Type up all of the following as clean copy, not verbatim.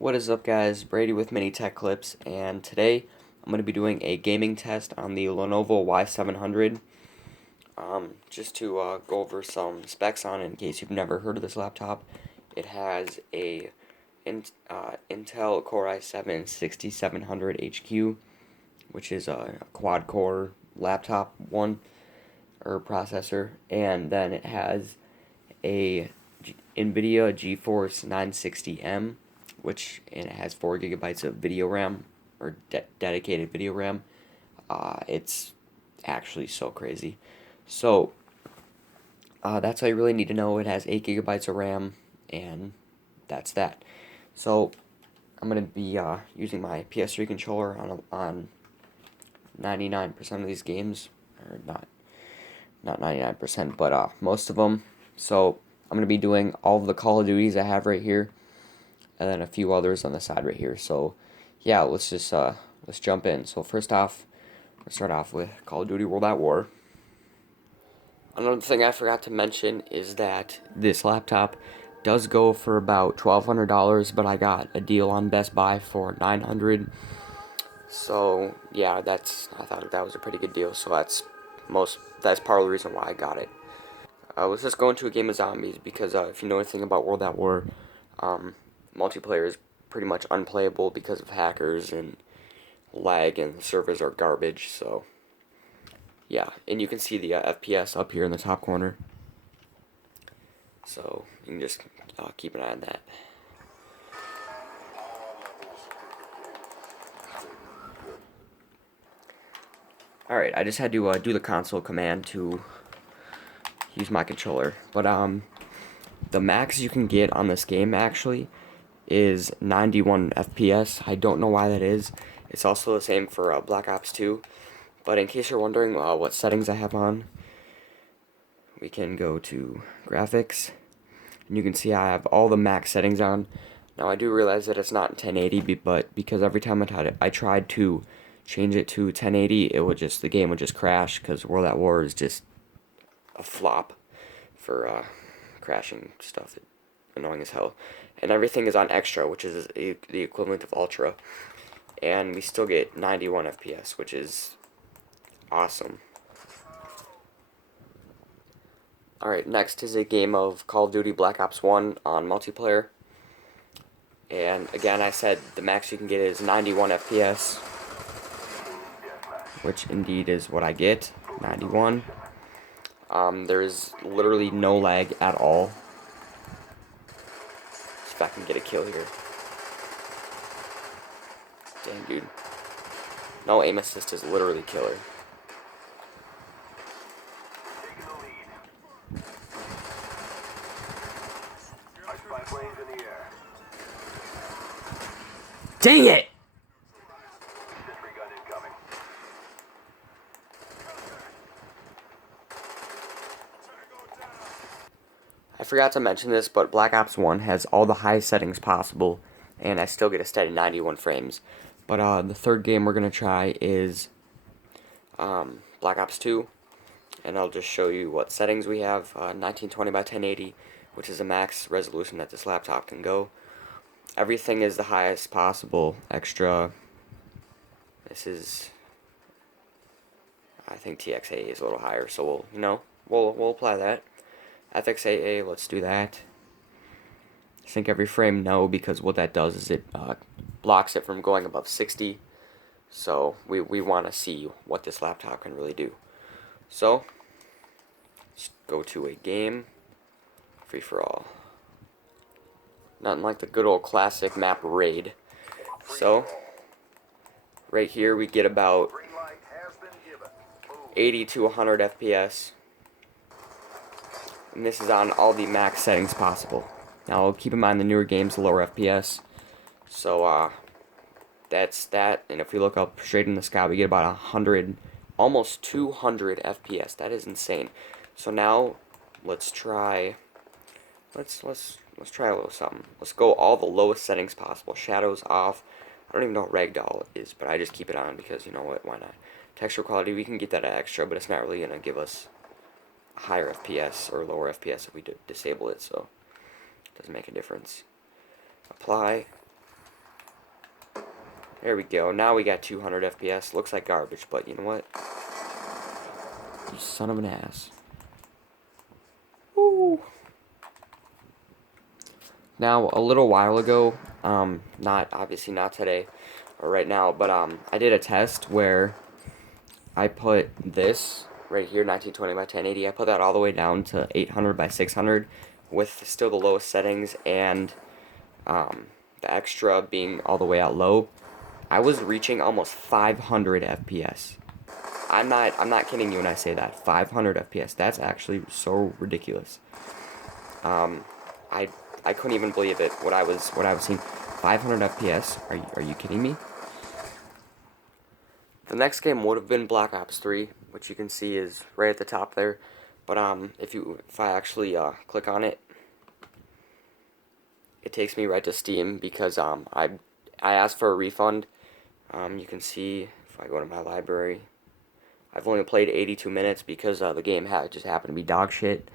What is up, guys? Brady with Mini Tech Clips, and today I'm going to be doing a gaming test on the Lenovo Y700. Just to go over some specs on it in case you've never heard of this laptop. It has a Intel Core i7 6700 HQ, which is a quad-core laptop processor, and then it has a NVIDIA GeForce 960M, which and it has 4 gigabytes of video RAM or dedicated video RAM. It's actually so crazy. So that's all you really need to know. It has 8 gigabytes of RAM, and that's that. So I'm gonna be using my PS3 controller on 99% of these games, or not 99%, but most of them. So I'm going to be doing all of the Call of Duties I have right here, and then a few others on the side right here. So yeah, let's jump in. So first off, we'll start off with Call of Duty World at War. Another thing I forgot to mention is that this laptop does go for about $1,200, but I got a deal on Best Buy for $900. So yeah, I thought that was a pretty good deal. So that's part of the reason why I got it. Let's just go into a game of zombies because if you know anything about World at War, multiplayer is pretty much unplayable because of hackers and lag, and the servers are garbage. So yeah, and you can see the FPS up here in the top corner. So you can just keep an eye on that. Alright, I just had to do the console command to use my controller. But the max you can get on this game actually is 91 FPS. I don't know why that is. It's also the same for Black Ops 2. But in case you're wondering what settings I have on, we can go to graphics, and you can see I have all the max settings on. Now I do realize that it's not 1080, but because every time I tried to change it to 1080, the game would just crash because World at War is just a flop for crashing stuff. It's annoying as hell. And everything is on extra, which is the equivalent of ultra, and we still get 91 FPS, which is awesome. Alright, next is a game of Call of Duty Black Ops 1 on multiplayer. And again, I said the max you can get is 91 FPS, which indeed is what I get, 91. There's literally no lag at all. If I can get a kill here. Dang, dude. No aim assist is literally killer. Dang it! I forgot to mention this, but Black Ops 1 has all the high settings possible, and I still get a steady 91 frames. But the third game we're going to try is Black Ops 2, and I'll just show you what settings we have. 1920 by 1080, which is the max resolution that this laptop can go. Everything is the highest possible. Extra. This is, I think TXAA is a little higher, so we'll apply that. FXAA, let's do that. Sync every frame, no, because what that does is it blocks it from going above 60. So we want to see what this laptop can really do. So let's go to a game, free for all. Nothing like the good old classic map raid. So right here we get about 80 to 100 FPS. And this is on all the max settings possible. Now keep in mind the newer games lower FPS. So that's that. And if we look up straight in the sky, we get about 100, almost 200 FPS. That is insane. So now let's try. Let's try a little something. Let's go all the lowest settings possible. Shadows off. I don't even know what ragdoll is, but I just keep it on because you know what? Why not? Texture quality, we can get that extra, but it's not really gonna give us higher FPS or lower FPS if we disable it, so it doesn't make a difference. Apply. There we go. Now we got 200 FPS. Looks like garbage, but you know what? You son of an ass. Woo. Now, a little while ago, obviously not today or right now, but I did a test where I put this right here, 1920 by 1080. I put that all the way down to 800 by 600 with still the lowest settings and the extra being all the way out low. I was reaching almost 500 FPS. I'm not kidding you when I say that. 500 FPS. That's actually so ridiculous. I I couldn't even believe it. What I was seeing. 500 FPS. Are you kidding me? The next game would have been Black Ops 3, which you can see is right at the top there. But if I actually click on it, it takes me right to Steam because I asked for a refund. You can see if I go to my library, I've only played 82 minutes because the game just happened to be dog shit.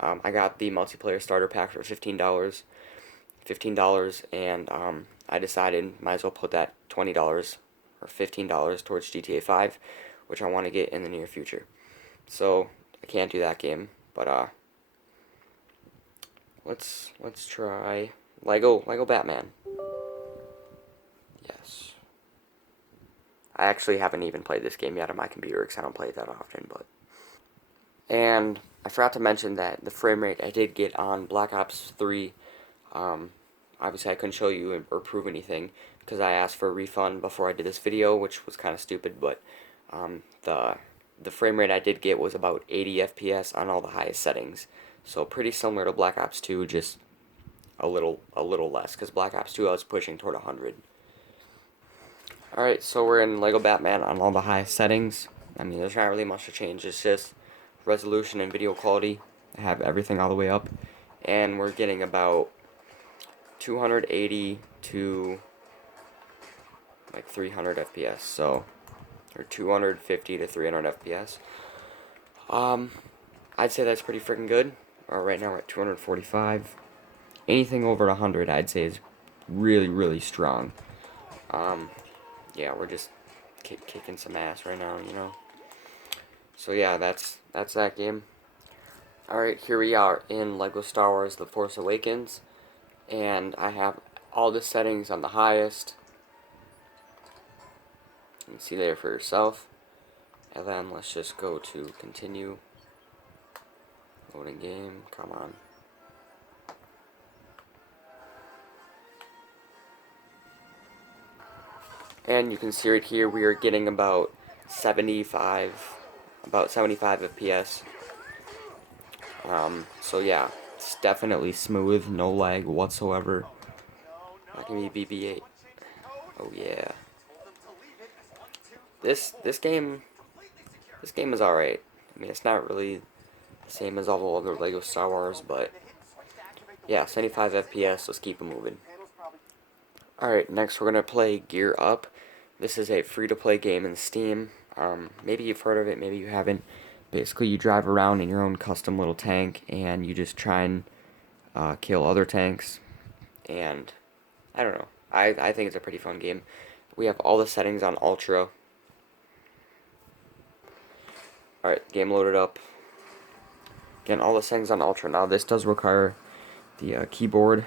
I got the multiplayer starter pack for $15, and I decided might as well put that $20 or $15 towards GTA 5, which I want to get in the near future. So I can't do that game, but let's try Lego Batman. Yes. I actually haven't even played this game yet on my computer because I don't play it that often, but. And I forgot to mention that the frame rate I did get on Black Ops 3, obviously I couldn't show you or prove anything because I asked for a refund before I did this video, which was kind of stupid, but the frame rate I did get was about 80 FPS on all the highest settings. So pretty similar to Black Ops 2, just a little less, because Black Ops 2 I was pushing toward 100. Alright, so we're in Lego Batman on all the highest settings. I mean, there's not really much to change, it's just resolution and video quality. I have everything all the way up, and we're getting about 280 to like 300 FPS, so, or 250 to 300 FPS. I'd say that's pretty freaking good. Right now we're at 245. Anything over 100 I'd say is really strong. Yeah, we're just kicking some ass right now, you know. So yeah, that's that game. Alright, here we are in Lego Star Wars The Force Awakens, and I have all the settings on the highest. You can see there for yourself. And then let's just go to continue. Loading game, come on. And you can see right here we are getting about 75 FPS. So yeah, it's definitely smooth, no lag whatsoever. That can be BB-8. Oh yeah. This game is alright. I mean, it's not really the same as all the other Lego Star Wars, but yeah, 75 FPS. Let's keep it moving. Alright, next we're gonna play Gear Up. This is a free-to-play game in Steam. Maybe you've heard of it, maybe you haven't. Basically, you drive around in your own custom little tank, and you just try and kill other tanks. And I don't know. I think it's a pretty fun game. We have all the settings on Ultra. Alright, game loaded up. Again, all the settings on Ultra. Now, this does require the keyboard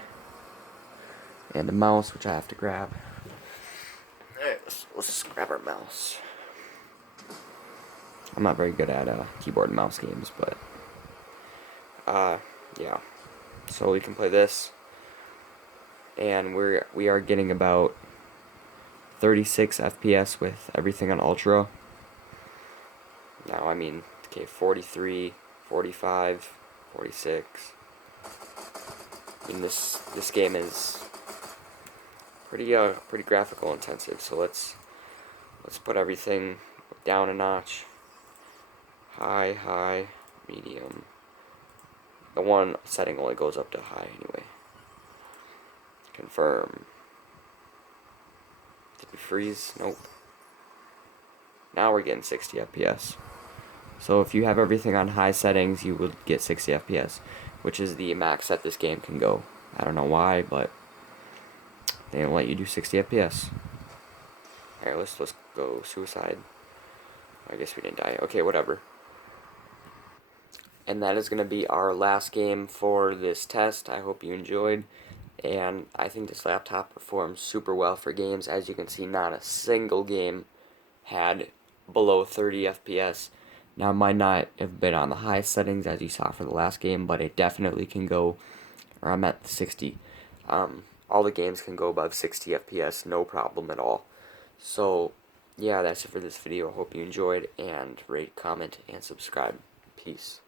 and the mouse, which I have to grab. Alright, let's just grab our mouse. I'm not very good at keyboard and mouse games, but yeah. So we can play this, and we are getting about 36 FPS with everything on Ultra. Now, I mean, okay, 43, 45, 46. I mean, this game is pretty graphical intensive. So let's put everything down a notch. High, medium. The one setting only goes up to high anyway. Confirm. Did we freeze? Nope. Now we're getting 60 FPS. So if you have everything on high settings, you would get 60 FPS, which is the max that this game can go. I don't know why, but they don't let you do 60 FPS. Alright, let's go suicide. I guess we didn't die. Okay, whatever. And that is going to be our last game for this test. I hope you enjoyed. And I think this laptop performs super well for games. As you can see, not a single game had below 30 FPS. Now, it might not have been on the highest settings as you saw for the last game, but it definitely can go, or I'm at 60. All the games can go above 60 FPS, no problem at all. So, yeah, that's it for this video. Hope you enjoyed, and rate, comment, and subscribe. Peace.